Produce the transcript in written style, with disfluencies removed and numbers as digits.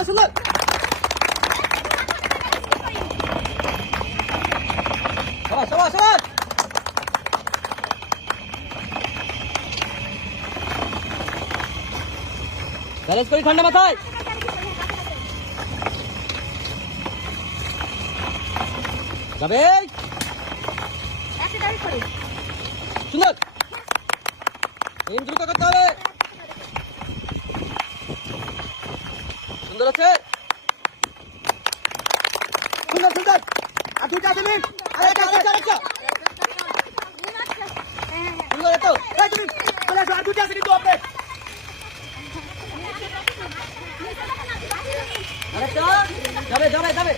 সুন্দর সুন্দর সবাই সবাই সবাই ব্যালেন্স করি ঠান্ডা মাথায় যাবে সুন্দর দ্রুত করতে হবে সুন্দর আছে সুন্দর সুন্দর আর দুইটা মিনিট আরেকটা সুন্দর এত তুমি চলে আসো আর দুইটা মিনিট তো আপনি আরেকটা যাবে যাবে যাবে